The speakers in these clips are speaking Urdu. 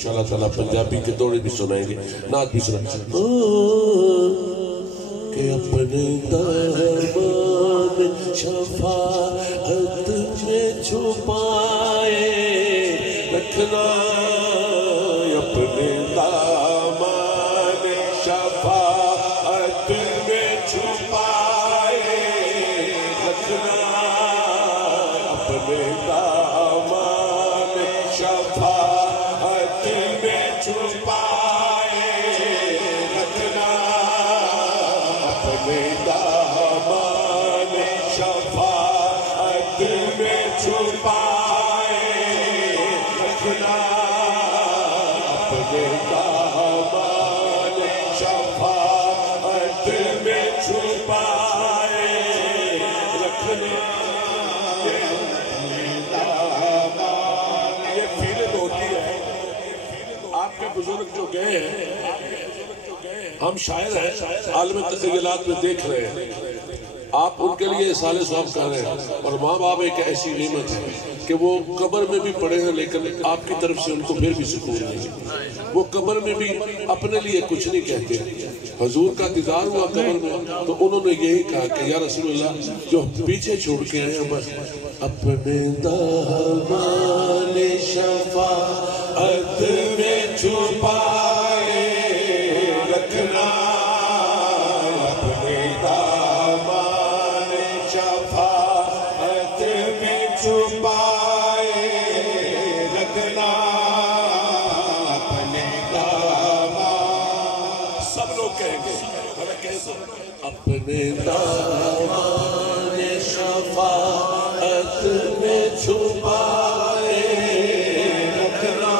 انشاءاللہ تعالیٰ پنجابی کے دوڑے بھی سنائیں گے، نعت بھی سنائیں گے کہ اپنے دامان شفاعت میں چھپائے رکھنا، اپنے دامان شفاعت میں چھپائے رکھنا، اپنے دامان شفاعت میں چھپائے رکھنا، اپنے دامان شفاعت میں چھپائے رکھنا، اپنے دامان شفاعت میں چھپائے رکھنا۔ یہ فیلنگ ہوتی ہے، آپ کے بزرگ جو گئے ہیں، ہم شاعر ہیں، عالم تخیلات میں دیکھ رہے ہیں، آپ ان کے لیے اصال ثواب کر رہے ہیں، اور ماں باپ ایک ایسی نعمت ہے کہ وہ قبر میں بھی پڑے ہیں لیکن آپ کی طرف سے ان کو پھر بھی سکون نہیں، وہ قبر میں بھی اپنے لیے کچھ نہیں کہتے۔ حضور کا دیدار ہوا قبر میں تو انہوں نے یہی کہا کہ یا رسول اللہ جو پیچھے چھوڑ کے آئے ہیں بس اپنے دامان شفاعت میں چھپائے رکھنا، اپنے دامان شفاعت میں چھپائے رکھنا، اپنے دامان، سب لوگ کہیں گے اپنے دامان شفاعت میں چھپائے رکھنا،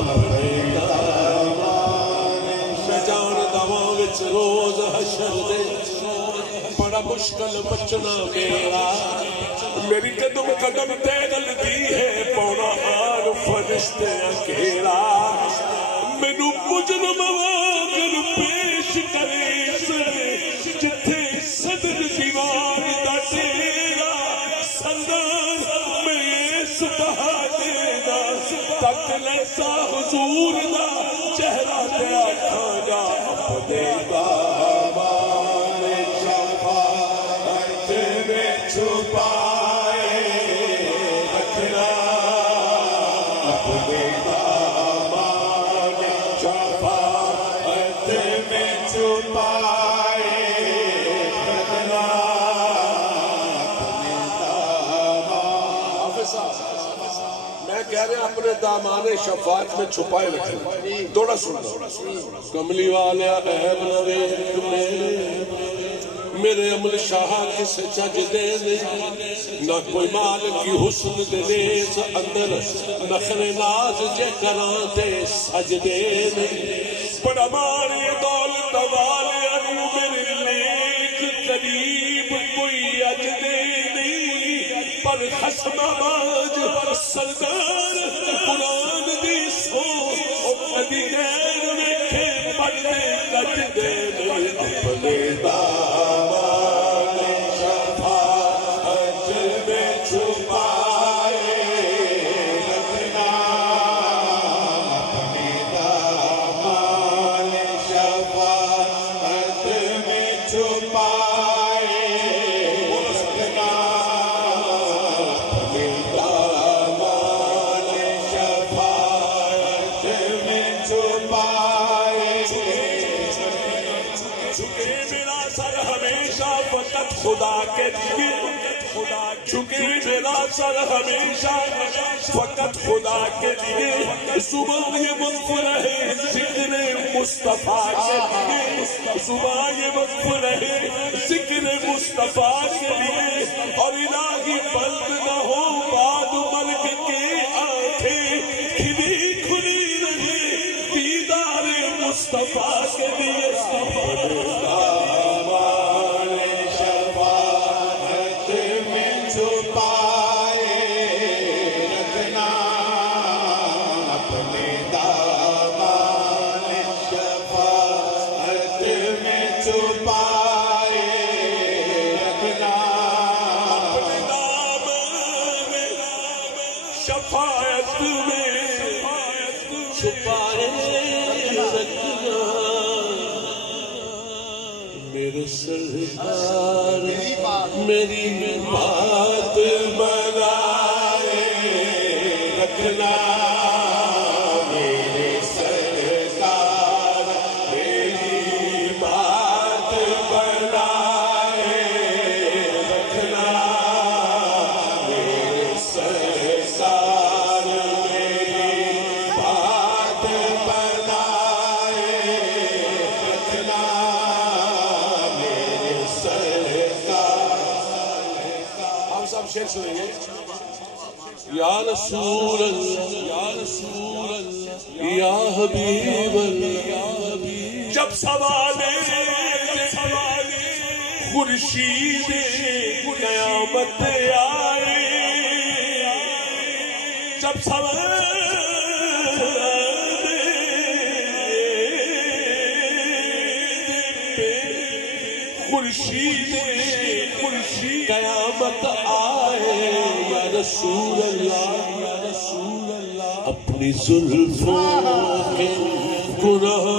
اپنے دامان۔ میں جاندا واں وچ روز حشر دے بڑا مشکل بچنا میرا، میری قدم قدم تے گلدی ہے پونا حال فرشتے گھیرا، مینوں مجرم واگر پیش کرے جتھے صدر دیوار دا ڈیرا، سردار میں اس بہانے دا تک لیسا حضور دا چہرہ تے آکھاں گا اپنے دامان شفاعت میں چھپائے رکھنا، اپنے دامان شفاعت میں چھپائے رکھنا، اپنے دامان۔ میں کہہ رہے ہیں اپنے دامان شفاعت میں چھپائے رکھنا، دوڑا سننا۔ کملی والے عیب نہ ویکھ میرے عمل شاہ کس چج دے نہ کوئی مال کی حسن دے ریس اندر نخر ناز جے کراں تے سجدے بڑا ماری دولت والے انو میرے لیک قریب کوئی اجدے نہیں، پر خشم باج سردار قرآن دی سو کدی غیر ویکھے پڑھنے گجدے نہیں، اپنے دامان شفاعت میں چھپائے رکھنا، اپنے دامان شفاعت میں چھپائے رکھنا، اپنے دامان شفاعت میں چھپائے۔ جھکے میرا سر ہمیشہ فقط خدا کے لیے، جھکے میرا سر ہمیشہ فقط خدا کے لیے، صبح یہ وقف رہے ذکر مصطفیٰ کے لیے، صبح یہ وقف رہے ذکر مصطفیٰ کے لیے، اور الہی بند نہ ہو بعد ملک کے آنکھیں کھلی کھلی رہے دیدار مصطفیٰ کے لیے، دامان شفاعت میں چھپائے رکھنا، اپنے دامان شفاعت میں چھپائے رکھنا، چھپائے رکھنا میرے سرکار میری بات بنائے رکھنا میرے سرکار میری بات بنائے رکھنا میرے سرکار میری بات بنائے رکھنا میرے سرکار ہم سب شعر سنیں گے یا رسول اللہ یا رسول اللہ یا حبیب اللہ جب سوال خورشید قیامت آئے جب سوال خورشید قیامت آئے یا رسول اللہ اپنی زلفوں کے گناہ